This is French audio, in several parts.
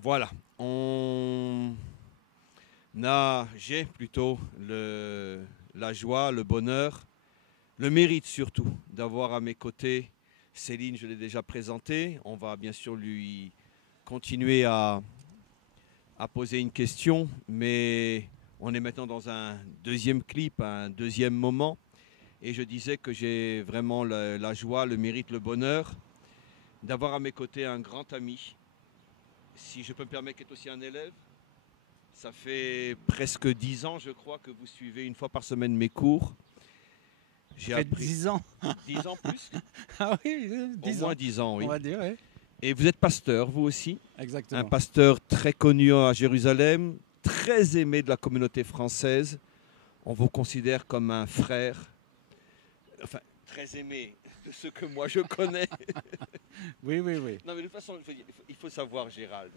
Voilà, j'ai plutôt la joie, le bonheur, le mérite surtout d'avoir à mes côtés Céline, je l'ai déjà présentée. On va bien sûr lui continuer à poser une question, mais on est maintenant dans un deuxième clip, un deuxième moment. Et je disais que j'ai vraiment la joie, le mérite, le bonheur d'avoir à mes côtés un grand ami, si je peux me permettre, qui est aussi un élève. Ça fait presque 10 ans, je crois, que vous suivez une fois par semaine mes cours. J'ai Près de appris 10 ans. 10 ans plus. Ah oui, Au 10 moins ans, 10 ans, on oui. va dire, oui. Et vous êtes pasteur, vous aussi. Un Exactement. pasteur très connu à Jérusalem, très aimé de la communauté française. On vous considère comme un frère, enfin, très aimé de ceux que moi je connais. Oui, oui, oui. Non, mais de toute façon, il faut savoir, Gérald,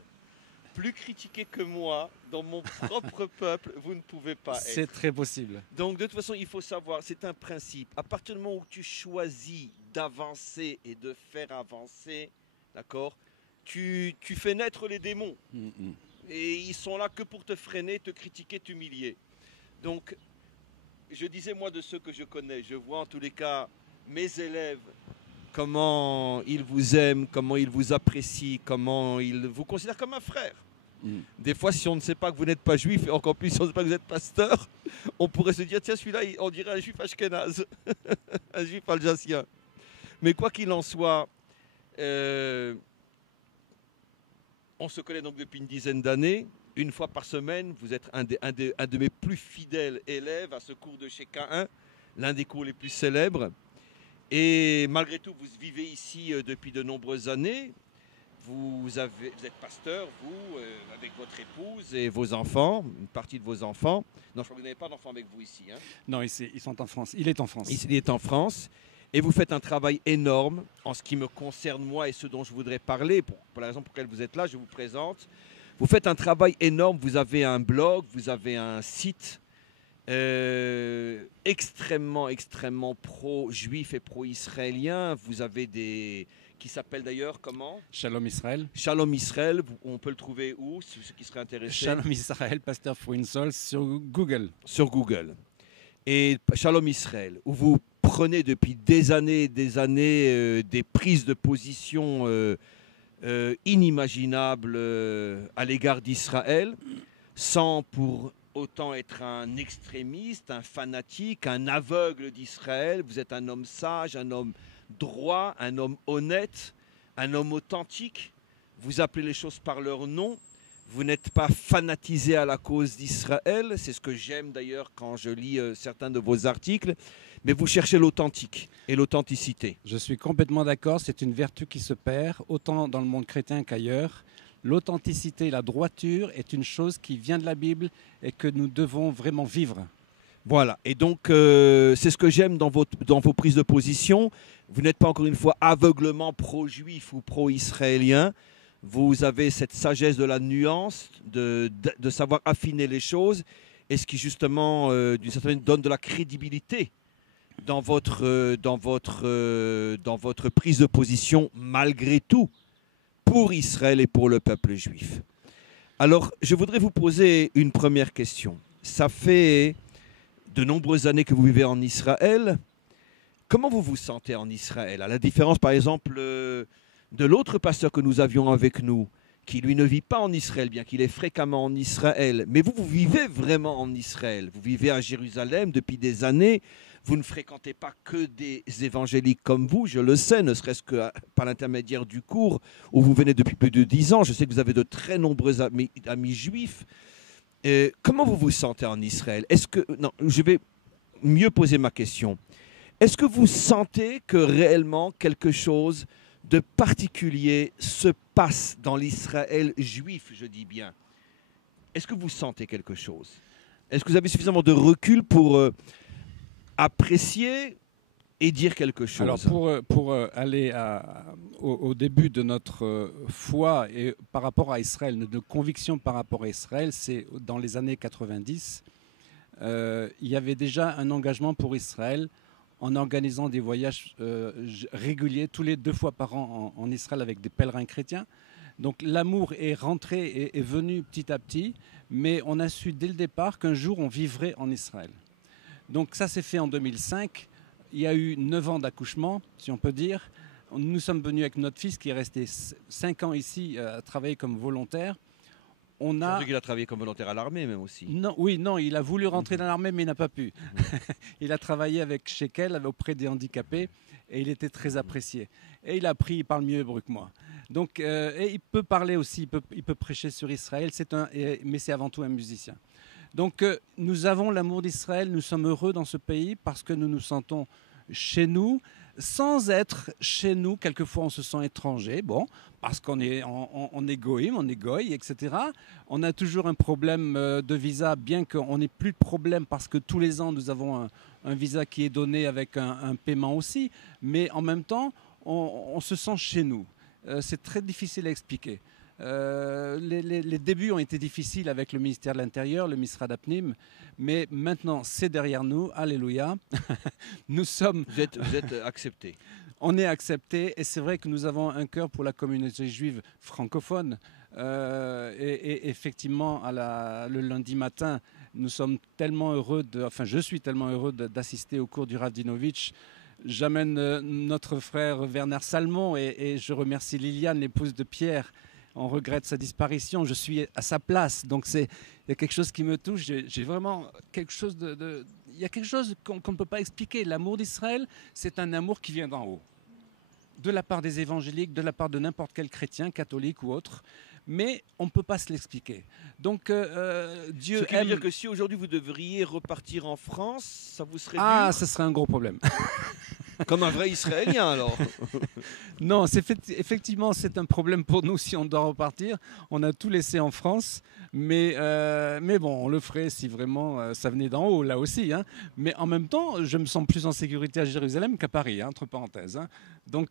plus critiqué que moi, dans mon propre peuple, vous ne pouvez pas C'est être. très possible. Donc, de toute façon, il faut savoir, c'est un principe. À partir du moment où tu choisis d'avancer et de faire avancer, d'accord, tu fais naître les démons. Mm. Et ils sont là que pour te freiner, te critiquer, t'humilier. Donc, je disais, moi, de ceux que je connais, je vois en tous les cas mes élèves, comment ils vous aiment, comment ils vous apprécient, comment ils vous considèrent comme un frère. Mm. Des fois, si on ne sait pas que vous n'êtes pas juif, et encore plus si on ne sait pas que vous êtes pasteur, on pourrait se dire, tiens, celui-là, on dirait un juif ashkénaze, un juif alsacien. Mais quoi qu'il en soit, on se connaît donc depuis une dizaine d'années. Une fois par semaine, vous êtes un de mes plus fidèles élèves à ce cours de chez K1, l'un des cours les plus célèbres. Et malgré tout, vous vivez ici depuis de nombreuses années. Vous êtes pasteur, vous, avec votre épouse et vos enfants, une partie de vos enfants. Non, je crois que vous n'avez pas d'enfants avec vous ici. Hein. Non, ils sont en France. Il est en France. Il est en France. Et vous faites un travail énorme en ce qui me concerne moi et ce dont je voudrais parler. Pour la raison pour laquelle vous êtes là, je vous présente. Vous faites un travail énorme. Vous avez un blog, vous avez un site extrêmement, extrêmement pro-juif et pro-israélien. Vous avez des... qui s'appelle d'ailleurs comment? Shalom Israël. Shalom Israël. On peut le trouver où, ceux qui seraient intéressés? Shalom Israël, pasteur Fouinsol sur Google. Sur Google. Et Shalom Israël, où vous prenez depuis des années des prises de position inimaginables à l'égard d'Israël, sans pour autant être un extrémiste, un fanatique, un aveugle d'Israël. Vous êtes un homme sage, un homme droit, un homme honnête, un homme authentique. Vous appelez les choses par leur nom. Vous n'êtes pas fanatisé à la cause d'Israël. C'est ce que j'aime d'ailleurs quand je lis certains de vos articles. Mais vous cherchez l'authentique et l'authenticité. Je suis complètement d'accord. C'est une vertu qui se perd, autant dans le monde chrétien qu'ailleurs. L'authenticité, la droiture est une chose qui vient de la Bible et que nous devons vraiment vivre. Voilà, et donc c'est ce que j'aime dans vos prises de position. Vous n'êtes pas encore une fois aveuglement pro-juif ou pro-israélien. Vous avez cette sagesse de la nuance, de savoir affiner les choses, et ce qui justement, d'une certaine manière, donne de la crédibilité dans votre prise de position, malgré tout, pour Israël et pour le peuple juif. Alors, je voudrais vous poser une première question. Ça fait de nombreuses années que vous vivez en Israël. Comment vous vous sentez en Israël? À la différence, par exemple, de l'autre pasteur que nous avions avec nous, qui lui ne vit pas en Israël, bien qu'il est fréquemment en Israël. Mais vous, vous vivez vraiment en Israël. Vous vivez à Jérusalem depuis des années. Vous ne fréquentez pas que des évangéliques comme vous, je le sais, ne serait-ce que par l'intermédiaire du cours où vous venez depuis plus de 10 ans. Je sais que vous avez de très nombreux amis juifs. Comment vous vous sentez en Israël? Non, je vais mieux poser ma question. Est-ce que vous sentez que réellement quelque chose de particulier se passe dans l'Israël juif, je dis bien? Est-ce que vous sentez quelque chose? Est-ce que vous avez suffisamment de recul pour apprécier et dire quelque chose? Alors pour aller au début de notre foi et par rapport à Israël, de conviction par rapport à Israël, c'est dans les années 90, il y avait déjà un engagement pour Israël en organisant des voyages réguliers, tous les 2 fois par an en Israël avec des pèlerins chrétiens. Donc l'amour est rentré et est venu petit à petit, mais on a su dès le départ qu'un jour on vivrait en Israël. Donc ça s'est fait en 2005. Il y a eu 9 ans d'accouchement, si on peut dire. Nous sommes venus avec notre fils qui est resté 5 ans ici à travailler comme volontaire. On a... Surtout qu'il a travaillé comme volontaire à l'armée même aussi. Non, oui, non, il a voulu rentrer dans l'armée, mais il n'a pas pu. Il a travaillé avec Shekel, auprès des handicapés, et il était très apprécié. Et il parle mieux hébreu que moi. Donc, et il peut parler aussi, il peut prêcher sur Israël, mais c'est avant tout un musicien. Donc, nous avons l'amour d'Israël, nous sommes heureux dans ce pays parce que nous nous sentons chez nous, sans être chez nous. Quelquefois, on se sent étranger, bon, parce qu'on est goïm, on est goy, etc. On a toujours un problème de visa, bien qu'on n'ait plus de problème parce que tous les ans, nous avons un visa qui est donné avec un paiement aussi. Mais en même temps, on se sent chez nous. C'est très difficile à expliquer. Les débuts ont été difficiles avec le ministère de l'Intérieur, le Misrad Apnim, mais maintenant c'est derrière nous, alléluia. Nous sommes... Vous êtes acceptés. On est acceptés et c'est vrai que nous avons un cœur pour la communauté juive francophone. Et effectivement, le lundi matin, nous sommes tellement heureux, je suis tellement heureux d'assister au cours du Rav Dinovitch. J'amène notre frère Werner Salmon et je remercie Liliane, l'épouse de Pierre. On regrette sa disparition, je suis à sa place, donc il y a quelque chose qui me touche, j'ai vraiment quelque chose il y a quelque chose qu'on ne peut pas expliquer. L'amour d'Israël, c'est un amour qui vient d'en haut, de la part des évangéliques, de la part de n'importe quel chrétien, catholique ou autre, mais on ne peut pas se l'expliquer. Donc Dieu Ce qui veut dire que si aujourd'hui vous devriez repartir en France, ça vous serait dur? Ah, ce serait un gros problème. Comme un vrai Israélien alors. Non, effectivement, c'est un problème pour nous si on doit repartir. On a tout laissé en France, mais bon, on le ferait si vraiment ça venait d'en haut, là aussi. Hein. Mais en même temps, je me sens plus en sécurité à Jérusalem qu'à Paris, hein, entre parenthèses. Hein. Donc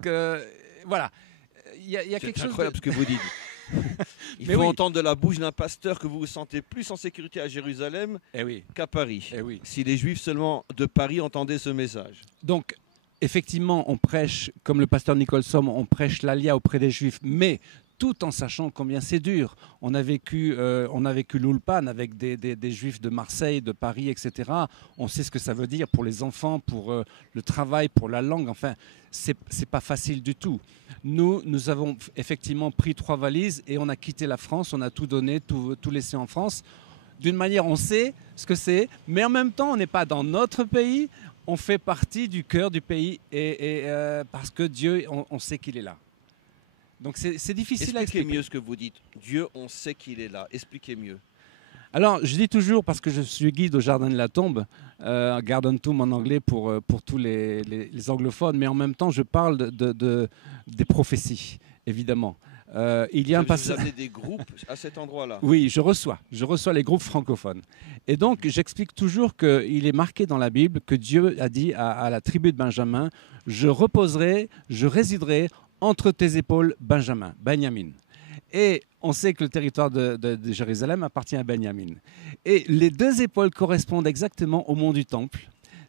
voilà, il y a quelque chose. C'est incroyable ce que vous dites. Il faut entendre de la bouche d'un pasteur que vous vous sentez plus en sécurité à Jérusalem qu'à Paris. Si les Juifs seulement de Paris entendaient ce message. Donc, effectivement, on prêche, comme le pasteur Nicholson, on prêche l'Alia auprès des Juifs, mais tout en sachant combien c'est dur. On a vécu l'Ulpan avec des Juifs de Marseille, de Paris, etc. On sait ce que ça veut dire pour les enfants, pour le travail, pour la langue. Enfin, c'est pas facile du tout. Nous avons effectivement pris 3 valises et on a quitté la France. On a tout donné, tout laissé en France. D'une manière, on sait ce que c'est, mais en même temps, on n'est pas dans notre pays. On fait partie du cœur du pays parce que Dieu, on sait qu'il est là. Donc c'est difficile à expliquer. Expliquez mieux ce que vous dites. Dieu, on sait qu'il est là. Expliquez mieux. Alors, je dis toujours, parce que je suis guide au Jardin de la Tombe, Garden Tomb en anglais pour tous les anglophones, mais en même temps, je parle des prophéties, évidemment. Il y a vous avez des groupes à cet endroit-là? Oui, je reçois les groupes francophones. Et donc, j'explique toujours qu'il est marqué dans la Bible que Dieu a dit à la tribu de Benjamin, « Je reposerai, je résiderai entre tes épaules, Benjamin, Benjamin. » Et on sait que le territoire de Jérusalem appartient à Benjamin. Et les 2 épaules correspondent exactement au mont du Temple.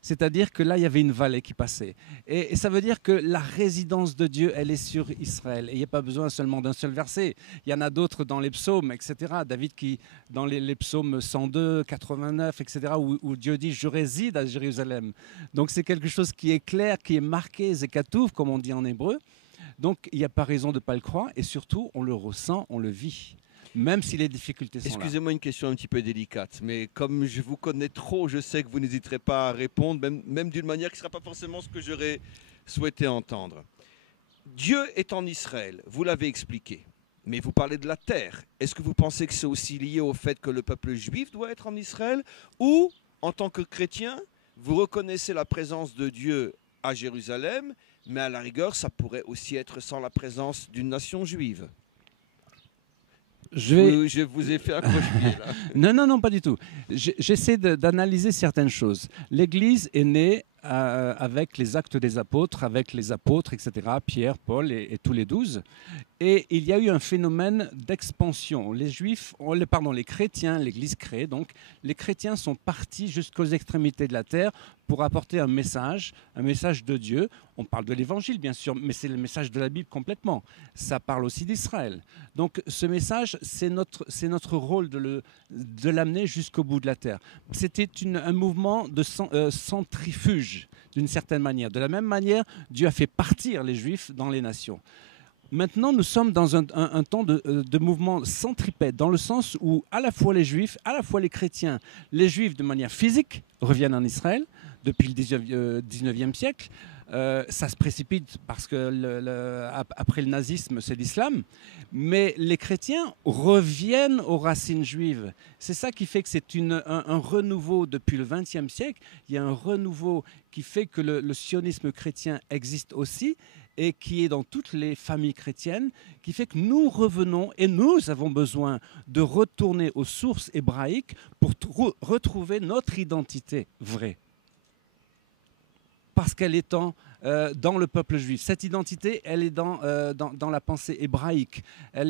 C'est-à-dire que là, il y avait une vallée qui passait. Et ça veut dire que la résidence de Dieu, elle est sur Israël. Et il n'y a pas besoin seulement d'un seul verset. Il y en a d'autres dans les psaumes, etc. David, dans les psaumes 102, 89, etc., où Dieu dit « Je réside à Jérusalem ». Donc c'est quelque chose qui est clair, qui est marqué, Zekatouf, comme on dit en hébreu. Donc il n'y a pas raison de ne pas le croire. Et surtout, on le ressent, on le vit. Même si les difficultés sont là. Excusez-moi une question un petit peu délicate, mais comme je vous connais trop, je sais que vous n'hésiterez pas à répondre, même d'une manière qui ne sera pas forcément ce que j'aurais souhaité entendre. Dieu est en Israël, vous l'avez expliqué, mais vous parlez de la terre. Est-ce que vous pensez que c'est aussi lié au fait que le peuple juif doit être en Israël? Ou, en tant que chrétien, vous reconnaissez la présence de Dieu à Jérusalem, mais à la rigueur, ça pourrait aussi être sans la présence d'une nation juive? Je vous ai fait un croche-pied là. Non, pas du tout. J'essaie d'analyser certaines choses. L'Église est née avec les actes des apôtres, avec les apôtres, etc., Pierre, Paul et tous les 12. Et il y a eu un phénomène d'expansion. Les Juifs, les chrétiens, l'Église créée, donc, les chrétiens sont partis jusqu'aux extrémités de la terre pour apporter un message de Dieu. On parle de l'Évangile, bien sûr, mais c'est le message de la Bible complètement. Ça parle aussi d'Israël. Donc ce message, c'est notre rôle de l'amener jusqu'au bout de la terre. C'était un mouvement de centrifuge, d'une certaine manière. De la même manière, Dieu a fait partir les Juifs dans les nations. Maintenant, nous sommes dans un temps de mouvement centripète, dans le sens où à la fois les Juifs, à la fois les chrétiens, les Juifs de manière physique reviennent en Israël depuis le 19e siècle. Ça se précipite parce que après le nazisme, c'est l'islam. Mais les chrétiens reviennent aux racines juives. C'est ça qui fait que c'est un renouveau depuis le XXe siècle. Il y a un renouveau qui fait que le sionisme chrétien existe aussi et qui est dans toutes les familles chrétiennes, qui fait que nous revenons et nous avons besoin de retourner aux sources hébraïques pour retrouver notre identité vraie. Parce qu'elle est dans le peuple juif. Cette identité, elle est dans la pensée hébraïque.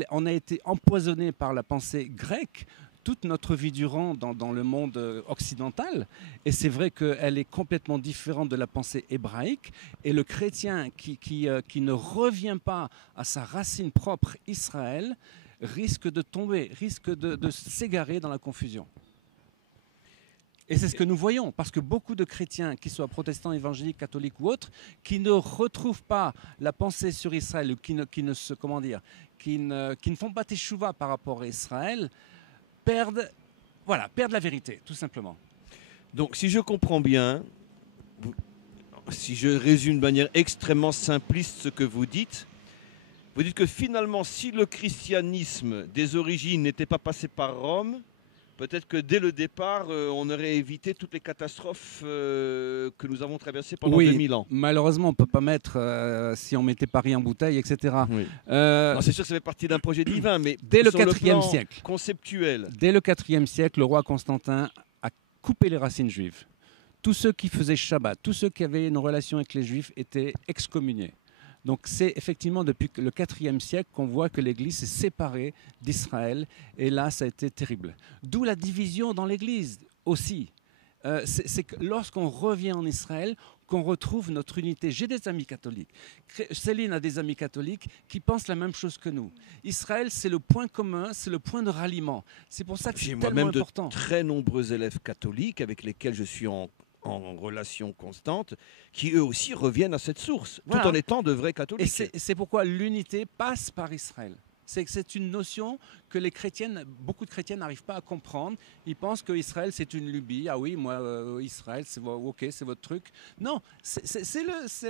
On a été empoisonné par la pensée grecque toute notre vie durant dans le monde occidental. Et c'est vrai qu'elle est complètement différente de la pensée hébraïque. Et le chrétien qui ne revient pas à sa racine propre, Israël, risque de tomber, risque de s'égarer dans la confusion. Et c'est ce que nous voyons, parce que beaucoup de chrétiens, qu'ils soient protestants, évangéliques, catholiques ou autres, qui ne retrouvent pas la pensée sur Israël, ou qui ne font pas teshuva par rapport à Israël, perdent la vérité, tout simplement. Donc, si je comprends bien, si je résume de manière extrêmement simpliste ce que vous dites que finalement, si le christianisme des origines n'était pas passé par Rome, peut-être que dès le départ, on aurait évité toutes les catastrophes que nous avons traversées pendant 2000 ans. Malheureusement, on ne peut pas mettre, si on mettait Paris en bouteille, etc. Oui. C'est sûr que ça fait partie d'un projet divin, mais dès le IVe siècle, conceptuel. Dès le IVe siècle, le roi Constantin a coupé les racines juives. Tous ceux qui faisaient Shabbat, tous ceux qui avaient une relation avec les Juifs étaient excommuniés. Donc c'est effectivement depuis le IVe siècle qu'on voit que l'Église s'est séparée d'Israël. Et là, ça a été terrible. D'où la division dans l'Église aussi. C'est que lorsqu'on revient en Israël, qu'on retrouve notre unité. J'ai des amis catholiques. Céline a des amis catholiques qui pensent la même chose que nous. Israël, c'est le point commun, c'est le point de ralliement. C'est pour ça que c'est tellement important. J'ai moi-même de très nombreux élèves catholiques avec lesquels je suis en relation constante, qui eux aussi reviennent à cette source, tout en étant de vrais catholiques. Et c'est pourquoi l'unité passe par Israël. C'est une notion que beaucoup de chrétiens n'arrivent pas à comprendre. Ils pensent que Israël, c'est une lubie. Ah oui, moi, Israël, c'est votre truc. Non, c'est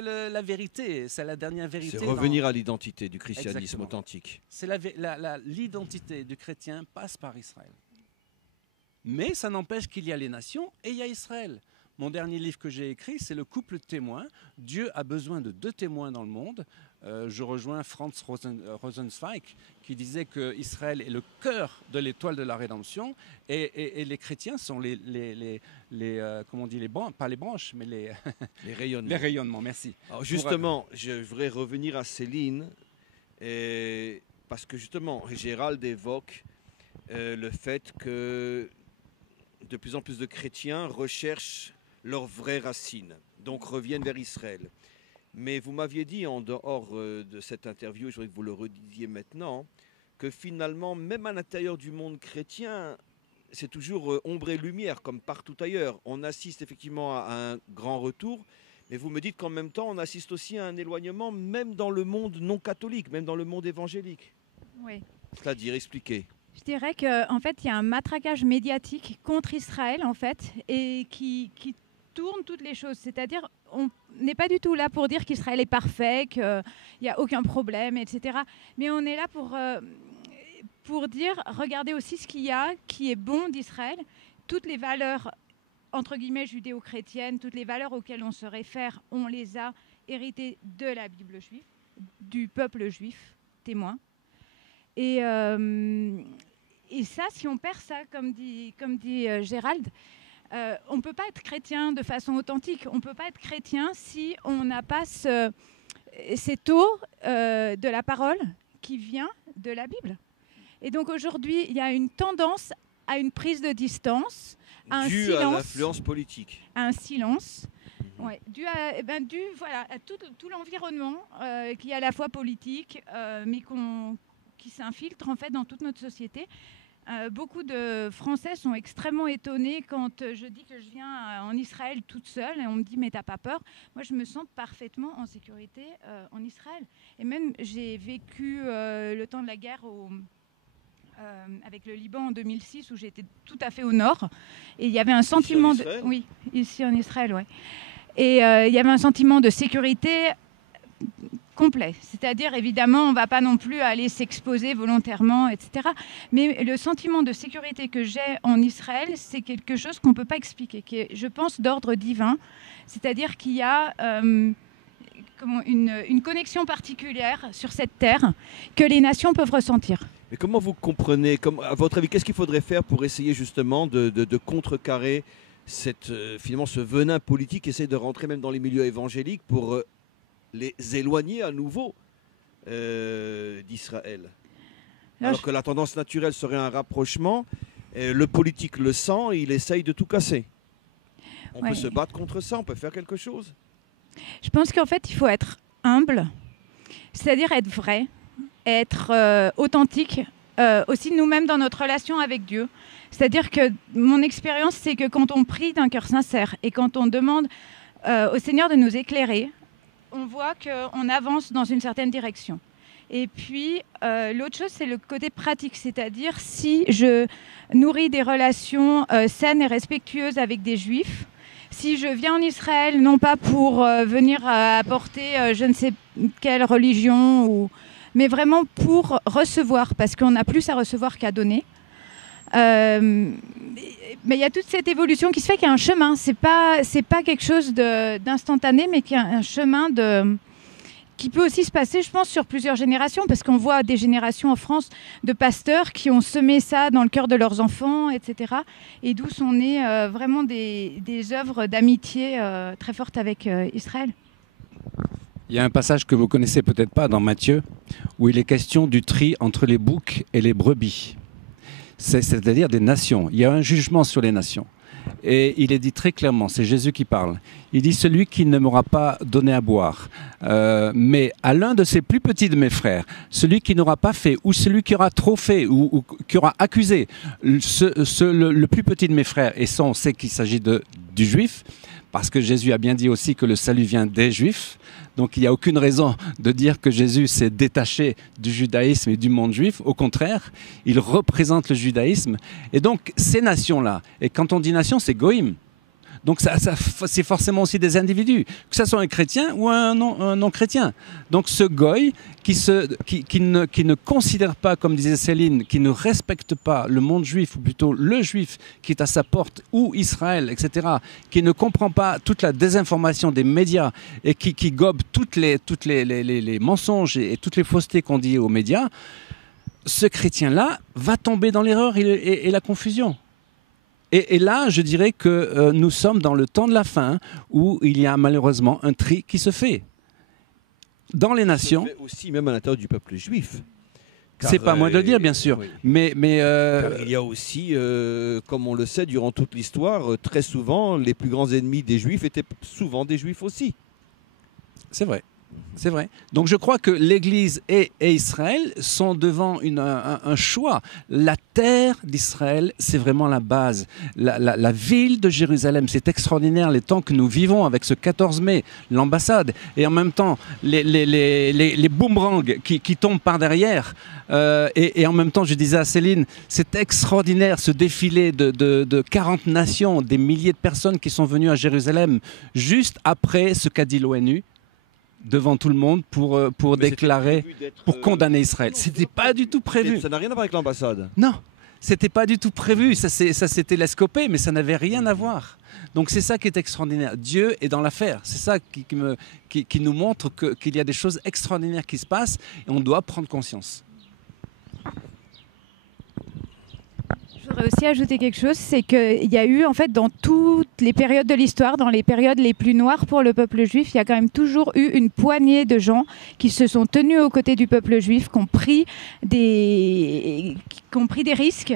la vérité. C'est la dernière vérité. C'est revenir à l'identité du christianisme authentique. L'identité du chrétien passe par Israël. Mais ça n'empêche qu'il y a les nations et il y a Israël. Mon dernier livre que j'ai écrit, c'est Le couple témoin. Dieu a besoin de 2 témoins dans le monde. Je rejoins Franz Rosenzweig qui disait que Israël est le cœur de l'étoile de la rédemption et les chrétiens sont comment on dit, pas les branches, mais les rayonnements. Les rayonnements, merci. Alors justement, je voudrais revenir à Céline, parce que justement, Gérald évoque le fait que de plus en plus de chrétiens recherchent leurs vraies racines, donc reviennent vers Israël. Mais vous m'aviez dit en dehors de cette interview, je voudrais que vous le redisiez maintenant, que finalement, même à l'intérieur du monde chrétien, c'est toujours ombre et lumière, comme partout ailleurs. On assiste effectivement à un grand retour, mais vous me dites qu'en même temps, on assiste aussi à un éloignement, même dans le monde non catholique, même dans le monde évangélique. Oui. C'est-à-dire, expliquez. Je dirais qu'en fait, il y a un matraquage médiatique contre Israël, en fait, et qui tourne toutes les choses. C'est-à-dire, on n'est pas du tout là pour dire qu'Israël est parfait, qu'il n'y a aucun problème, etc. Mais on est là pour dire, regardez aussi ce qu'il y a qui est bon d'Israël, toutes les valeurs, entre guillemets, judéo-chrétiennes, toutes les valeurs auxquelles on se réfère, on les a héritées de la Bible juive, du peuple juif, témoin. Et ça, si on perd ça, comme dit Gérald, on ne peut pas être chrétien de façon authentique. On ne peut pas être chrétien si on n'a pas cette eau de la parole qui vient de la Bible. Et donc aujourd'hui, il y a une tendance à une prise de distance, à un Dû silence. à l'influence politique. À un silence. Ouais, dû voilà, à tout l'environnement qui est à la fois politique, mais qui s'infiltre en fait dans toute notre société. Beaucoup de Français sont extrêmement étonnés quand je dis que je viens en Israël toute seule et on me dit mais t'as pas peur? Moi je me sens parfaitement en sécurité en Israël. Et même j'ai vécu le temps de la guerre avec le Liban en 2006 où j'étais tout à fait au nord et il y avait un sentiment de... Oui, ici en Israël, ouais. Et il y avait un sentiment de sécurité complet. C'est-à-dire, évidemment, on ne va pas non plus aller s'exposer volontairement, etc. Mais le sentiment de sécurité que j'ai en Israël, c'est quelque chose qu'on ne peut pas expliquer, qui est, je pense, d'ordre divin. C'est-à-dire qu'il y a une connexion particulière sur cette terre que les nations peuvent ressentir. Mais comment vous comprenez, à votre avis, qu'est-ce qu'il faudrait faire pour essayer justement de contrecarrer finalement ce venin politique, essayer de rentrer même dans les milieux évangéliques pour les éloigner à nouveau d'Israël? Alors que la tendance naturelle serait un rapprochement, le politique le sent et il essaye de tout casser. On peut se battre contre ça, on peut faire quelque chose. Je pense qu'en fait, il faut être humble, c'est-à-dire être vrai, être authentique, aussi nous-mêmes dans notre relation avec Dieu. C'est-à-dire que mon expérience, c'est que quand on prie d'un cœur sincère et quand on demande au Seigneur de nous éclairer, on voit qu'on avance dans une certaine direction. Et puis, l'autre chose, c'est le côté pratique, c'est-à-dire si je nourris des relations saines et respectueuses avec des Juifs, si je viens en Israël, non pas pour venir apporter je ne sais quelle religion, mais vraiment pour recevoir, parce qu'on a plus à recevoir qu'à donner. Mais il y a toute cette évolution qui se fait, qu'il y a un chemin. C'est pas quelque chose d'instantané, mais qu'il y a un chemin qui peut aussi se passer, je pense, sur plusieurs générations, parce qu'on voit des générations en France de pasteurs qui ont semé ça dans le cœur de leurs enfants, etc. Et d'où sont nées vraiment des œuvres d'amitié très fortes avec Israël. Il y a un passage que vous connaissez peut-être pas dans Matthieu, où il est question du tri entre les boucs et les brebis. C'est-à-dire des nations. Il y a un jugement sur les nations. Et il est dit très clairement, c'est Jésus qui parle. Il dit, celui qui ne m'aura pas donné à boire, mais à l'un de ses plus petits de mes frères, celui qui n'aura pas fait, ou celui qui aura trop fait, ou qui aura accusé le plus petit de mes frères, et ça on sait qu'il s'agit du juif, parce que Jésus a bien dit aussi que le salut vient des Juifs. Donc il n'y a aucune raison de dire que Jésus s'est détaché du judaïsme et du monde juif. Au contraire, il représente le judaïsme. Et donc ces nations-là, et quand on dit nation, c'est goïm. Donc c'est forcément aussi des individus, que ce soit un chrétien ou un non-chrétien. Donc ce goy qui ne considère pas, comme disait Céline, qui ne respecte pas le monde juif, ou plutôt le juif qui est à sa porte, ou Israël, etc., qui ne comprend pas toute la désinformation des médias et qui gobe toutes les mensonges et toutes les faussetés qu'on dit aux médias, ce chrétien-là va tomber dans l'erreur et la confusion. Et là, je dirais que nous sommes dans le temps de la fin où il y a malheureusement un tri qui se fait. Dans les nations... Mais aussi même à l'intérieur du peuple juif. C'est pas moi de le dire, bien sûr. Oui. Mais Car il y a aussi, comme on le sait, durant toute l'histoire, très souvent, les plus grands ennemis des juifs étaient souvent des juifs aussi. C'est vrai. C'est vrai. Donc je crois que l'Église et Israël sont devant un choix. La terre d'Israël, c'est vraiment la base. La ville de Jérusalem, c'est extraordinaire les temps que nous vivons avec ce 14 mai, l'ambassade, et en même temps les boomerangs qui tombent par derrière. Et en même temps, je disais à Céline, c'est extraordinaire ce défilé de 40 nations, des milliers de personnes qui sont venues à Jérusalem juste après ce qu'a dit l'ONU. Devant tout le monde pour déclarer, pour condamner Israël. C'était pas du tout prévu. Ça n'a rien à voir avec l'ambassade. Non, c'était pas du tout prévu. Ça s'est télescopé, mais ça n'avait rien à voir. Donc c'est ça qui est extraordinaire. Dieu est dans l'affaire. C'est ça qui nous montre qu'il y a des choses extraordinaires qui se passent et on doit prendre conscience. Je voudrais voudrais aussi ajouter quelque chose, c'est qu'il y a eu, en fait, dans toutes les périodes de l'histoire, dans les périodes les plus noires pour le peuple juif, il y a quand même toujours eu une poignée de gens qui se sont tenus aux côtés du peuple juif, qui ont pris des risques,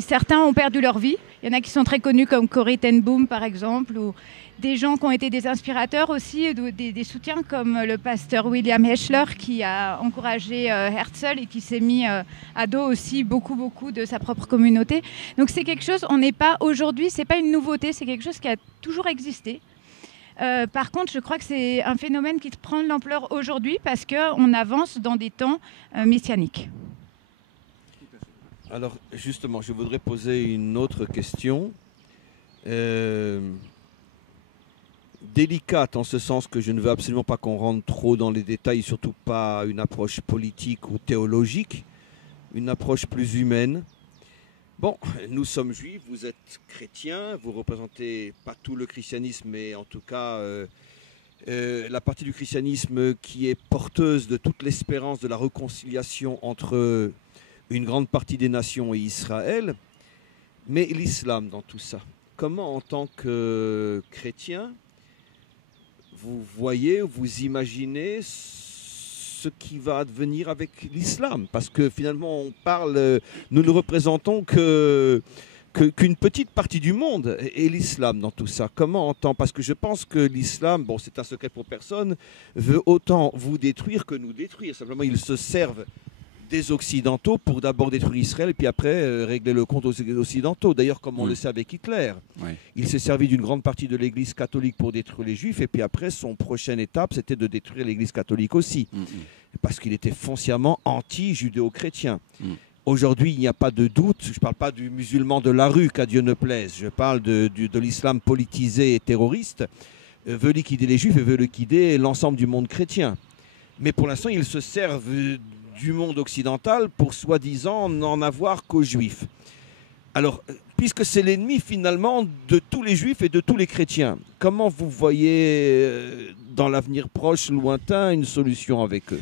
certains ont perdu leur vie. Il y en a qui sont très connus comme Corrie ten Boom, par exemple, ou des gens qui ont été des inspirateurs aussi, des soutiens comme le pasteur William Heschler qui a encouragé Herzl et qui s'est mis à dos aussi beaucoup de sa propre communauté. Donc c'est quelque chose, on n'est pas aujourd'hui, c'est pas une nouveauté, c'est quelque chose qui a toujours existé. Par contre, je crois que c'est un phénomène qui prend de l'ampleur aujourd'hui parce qu'on avance dans des temps messianiques. Alors justement, je voudrais poser une autre question. Délicate en ce sens que je ne veux absolument pas qu'on rentre trop dans les détails, surtout pas une approche politique ou théologique, une approche plus humaine. Bon, nous sommes juifs, vous êtes chrétiens, vous représentez pas tout le christianisme, mais en tout cas la partie du christianisme qui est porteuse de toute l'espérance de la réconciliation entre une grande partie des nations et Israël. Mais l'islam dans tout ça, comment en tant que chrétien, vous voyez, vous imaginez ce qui va advenir avec l'islam? Parce que finalement, nous ne représentons qu'une petite partie du monde. Et l'islam dans tout ça, comment parce que je pense que l'islam, bon, c'est un secret pour personne, veut autant vous détruire que nous détruire. Simplement, ils se servent des Occidentaux pour d'abord détruire Israël et puis après régler le compte aux Occidentaux. D'ailleurs, comme on le sait avec Hitler, il s'est servi d'une grande partie de l'Église catholique pour détruire les Juifs et puis après, son prochaine étape, c'était de détruire l'Église catholique aussi, parce qu'il était foncièrement anti-judéo-chrétien. Aujourd'hui, il n'y a pas de doute, je ne parle pas du musulman de la rue, qu'à Dieu ne plaise, je parle de l'islam politisé et terroriste, veut liquider les Juifs et veut liquider l'ensemble du monde chrétien. Mais pour l'instant, ils se servent du monde occidental pour soi-disant n'en avoir qu'aux Juifs. Alors, puisque c'est l'ennemi finalement de tous les Juifs et de tous les chrétiens, comment vous voyez dans l'avenir proche, lointain, une solution avec eux?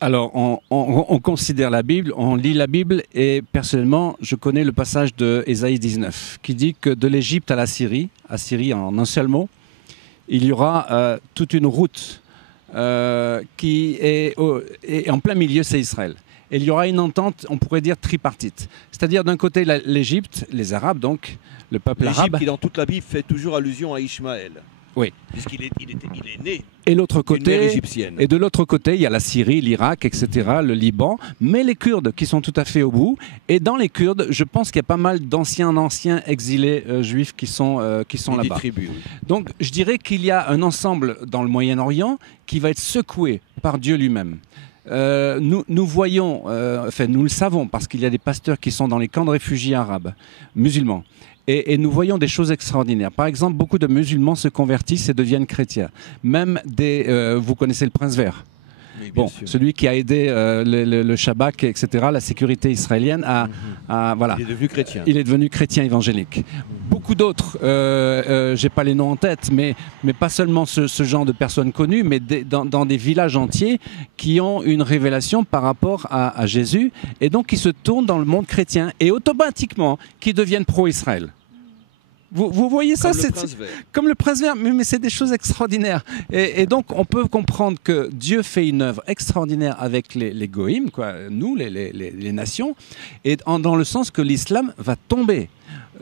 Alors, on considère la Bible, on lit la Bible et personnellement, je connais le passage de Ésaïe 19 qui dit que de l'Égypte à la Syrie en un seul mot, il y aura toute une route qui est en plein milieu, c'est Israël. Et il y aura une entente, on pourrait dire tripartite. C'est-à-dire d'un côté l'Égypte, les Arabes donc, le peuple arabe. L'Égypte qui dans toute la Bible fait toujours allusion à Ishmaël. Oui. Puisqu'il est né. Et l'autre côté, d'une mère égyptienne. Et de l'autre côté, il y a la Syrie, l'Irak, etc., le Liban, mais les Kurdes qui sont tout à fait au bout. Et dans les Kurdes, je pense qu'il y a pas mal d'anciens exilés juifs qui sont là-bas. Tribus, oui. Donc, je dirais qu'il y a un ensemble dans le Moyen-Orient qui va être secoué par Dieu lui-même. Nous voyons, nous le savons, parce qu'il y a des pasteurs qui sont dans les camps de réfugiés arabes, musulmans. Et nous voyons des choses extraordinaires. Par exemple, beaucoup de musulmans se convertissent et deviennent chrétiens. Même vous connaissez le prince vert. Oui, bon, celui qui a aidé le Shabak, etc., la sécurité israélienne, voilà. Il est devenu chrétien. Il est devenu chrétien évangélique. Beaucoup d'autres, j'ai pas les noms en tête, mais pas seulement ce genre de personnes connues, mais dans des villages entiers qui ont une révélation par rapport à Jésus, et donc qui se tournent dans le monde chrétien, et automatiquement qui deviennent pro-Israël. Vous voyez ça, c'est comme le prince vert, mais c'est des choses extraordinaires. Et donc, on peut comprendre que Dieu fait une œuvre extraordinaire avec les goïms, nous, les nations, et dans le sens que l'islam va tomber.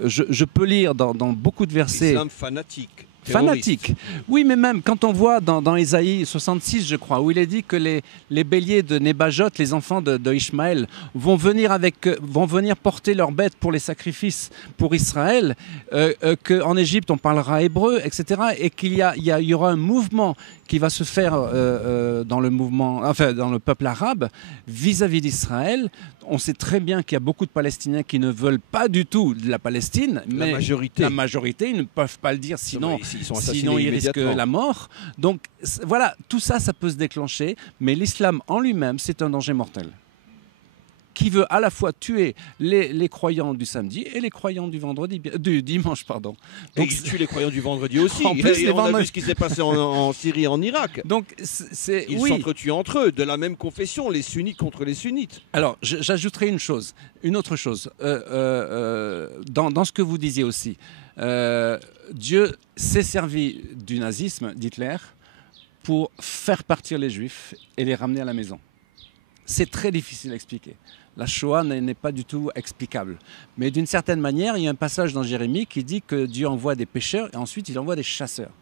Je peux lire dans beaucoup de versets... L'islam fanatique. Fanatique. Oui, mais même quand on voit dans Ésaïe 66, je crois, où il est dit que les béliers de Nébajot, les enfants de Ishmaël, vont venir porter leurs bêtes pour les sacrifices pour Israël, qu'en Égypte on parlera hébreu, etc. Et qu'il y aura un mouvement qui va se faire dans le peuple arabe vis-à-vis d'Israël. On sait très bien qu'il y a beaucoup de Palestiniens qui ne veulent pas du tout de la Palestine, mais la majorité, ils ne peuvent pas le dire, sinon ils risquent la mort. Donc voilà, tout ça, ça peut se déclencher, mais l'islam en lui-même, c'est un danger mortel qui veut à la fois tuer les croyants du samedi et les croyants du dimanche, pardon. Donc, il tue les croyants du vendredi aussi. En plus, on a vu ce qui s'est passé en Syrie et en Irak. Donc, ils s'entretuent entre eux, de la même confession, les sunnites contre les sunnites. Alors, j'ajouterai une autre chose. Dans ce que vous disiez aussi, Dieu s'est servi du nazisme, d'Hitler, pour faire partir les Juifs et les ramener à la maison. C'est très difficile à expliquer. La Shoah n'est pas du tout explicable. Mais d'une certaine manière, il y a un passage dans Jérémie qui dit que Dieu envoie des pêcheurs et ensuite il envoie des chasseurs.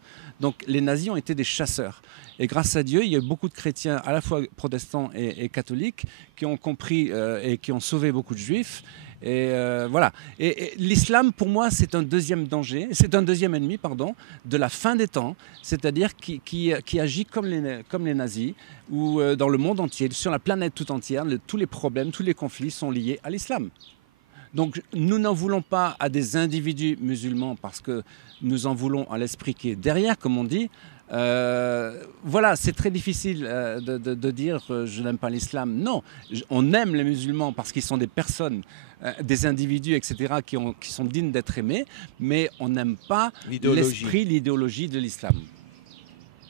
Donc les nazis ont été des chasseurs. Et grâce à Dieu, il y a eu beaucoup de chrétiens, à la fois protestants et catholiques, qui ont compris et qui ont sauvé beaucoup de juifs. Et voilà. Et l'islam, pour moi, c'est un deuxième danger, c'est un deuxième ennemi, pardon, de la fin des temps, c'est-à-dire qui agit comme les nazis, ou dans le monde entier, sur la planète tout entière, tous les problèmes, tous les conflits sont liés à l'islam. Donc nous n'en voulons pas à des individus musulmans parce que nous en voulons à l'esprit qui est derrière, comme on dit. Voilà, c'est très difficile de dire je n'aime pas l'islam. Non, on aime les musulmans parce qu'ils sont des personnes, des individus, etc., qui sont dignes d'être aimés, mais on n'aime pas l'esprit, l'idéologie de l'islam.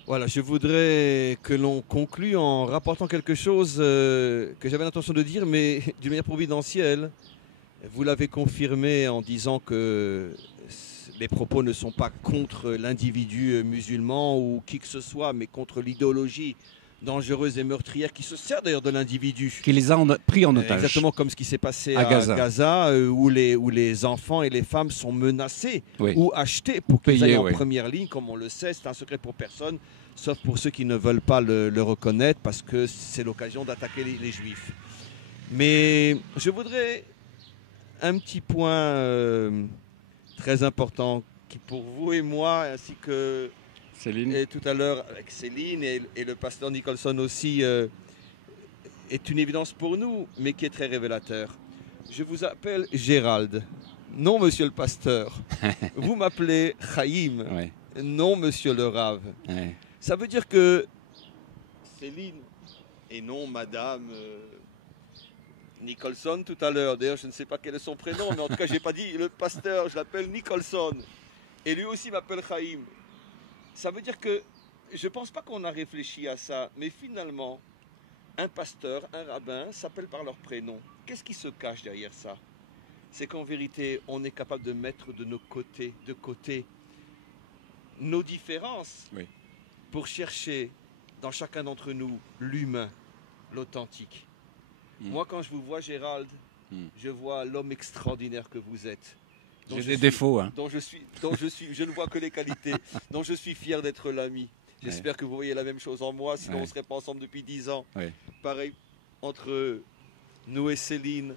Voilà, je voudrais que l'on conclue en rapportant quelque chose que j'avais l'intention de dire, mais d'une manière providentielle. Vous l'avez confirmé en disant que les propos ne sont pas contre l'individu musulman ou qui que ce soit, mais contre l'idéologie dangereuse et meurtrière qui se sert d'ailleurs de l'individu. Qui les a pris en otage. Exactement comme ce qui s'est passé à Gaza où les enfants et les femmes sont menacés ou achetés pour qu'ils aillent en première ligne. Comme on le sait, c'est un secret pour personne, sauf pour ceux qui ne veulent pas le reconnaître parce que c'est l'occasion d'attaquer les Juifs. Mais je voudrais un petit point très important qui pour vous et moi, ainsi que Céline. Et tout à l'heure avec Céline et le pasteur Nicholson aussi, est une évidence pour nous, mais qui est très révélateur. Je vous appelle Gérald. Non, monsieur le pasteur. Vous m'appelez Chaim. Ouais. Non, monsieur le Rav. Ouais. Ça veut dire que Céline, et non madame Nicholson tout à l'heure. D'ailleurs, je ne sais pas quel est son prénom, mais en tout cas, je n'ai pas dit le pasteur, je l'appelle Nicholson. Et lui aussi m'appelle Chaim. Ça veut dire que je ne pense pas qu'on a réfléchi à ça, mais finalement, un pasteur, un rabbin s'appellent par leur prénom. Qu'est-ce qui se cache derrière ça? C'est qu'en vérité, on est capable de mettre de côté nos différences pour chercher dans chacun d'entre nous l'humain, l'authentique. Moi, quand je vous vois, Gérald, je vois l'homme extraordinaire que vous êtes. J'ai des défauts. Hein. Je ne vois que les qualités, dont je suis fier d'être l'ami. J'espère que vous voyez la même chose en moi, sinon on ne serait pas ensemble depuis 10 ans. Pareil, entre nous et Céline,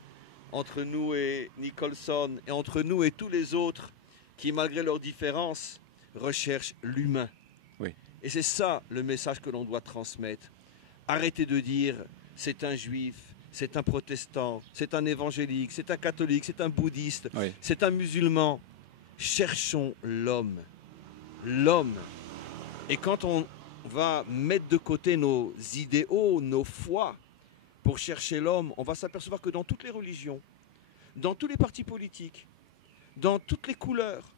entre nous et Nicholson, et entre nous et tous les autres qui, malgré leurs différences, recherchent l'humain. Et c'est ça le message que l'on doit transmettre. Arrêtez de dire c'est un juif, c'est un protestant, c'est un évangélique, c'est un catholique, c'est un bouddhiste, c'est un musulman. Cherchons l'homme. L'homme. Et quand on va mettre de côté nos idéaux, nos foi, pour chercher l'homme, on va s'apercevoir que dans toutes les religions, dans tous les partis politiques, dans toutes les couleurs,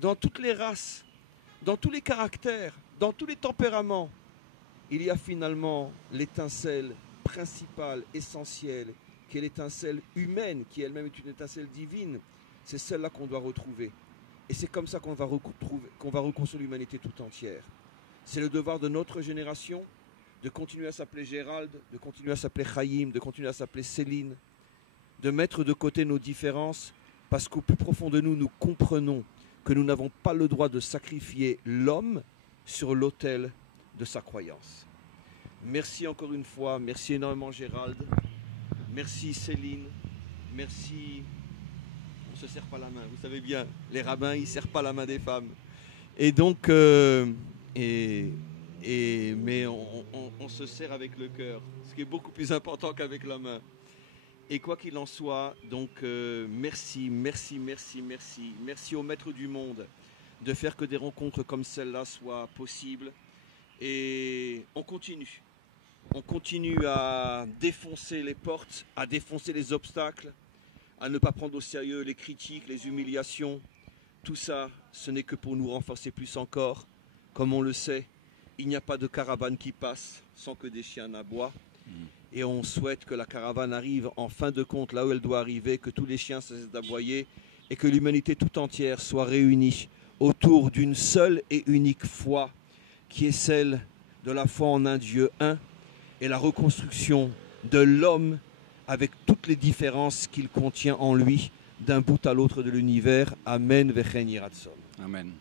dans toutes les races, dans tous les caractères, dans tous les tempéraments, il y a finalement l'étincelle principale, essentielle, qui est l'étincelle humaine, qui elle-même est une étincelle divine. C'est celle-là qu'on doit retrouver. Et c'est comme ça qu'on va reconstruire l'humanité tout entière. C'est le devoir de notre génération de continuer à s'appeler Gérald, de continuer à s'appeler Chaim, de continuer à s'appeler Céline, de mettre de côté nos différences, parce qu'au plus profond de nous, nous comprenons que nous n'avons pas le droit de sacrifier l'homme sur l'autel de sa croyance. Merci encore une fois, merci énormément Gérald, merci Céline, merci... On ne se serre pas la main, vous savez bien, les rabbins, ils ne serrent pas la main des femmes. Et donc, mais on se serre avec le cœur, ce qui est beaucoup plus important qu'avec la main. Et quoi qu'il en soit, donc merci au maître du monde de faire que des rencontres comme celle-là soient possibles. Et on continue. on continue à défoncer les portes, à défoncer les obstacles, à ne pas prendre au sérieux les critiques, les humiliations. Tout ça, ce n'est que pour nous renforcer plus encore. Comme on le sait, il n'y a pas de caravane qui passe sans que des chiens n'aboient. Et on souhaite que la caravane arrive en fin de compte là où elle doit arriver, que tous les chiens cessent d'aboyer et que l'humanité tout entière soit réunie autour d'une seule et unique foi, qui est celle de la foi en un Dieu un et la reconstruction de l'homme avec toutes les différences qu'il contient en lui, d'un bout à l'autre de l'univers. Amen. Vechen Yiratzon. Amen.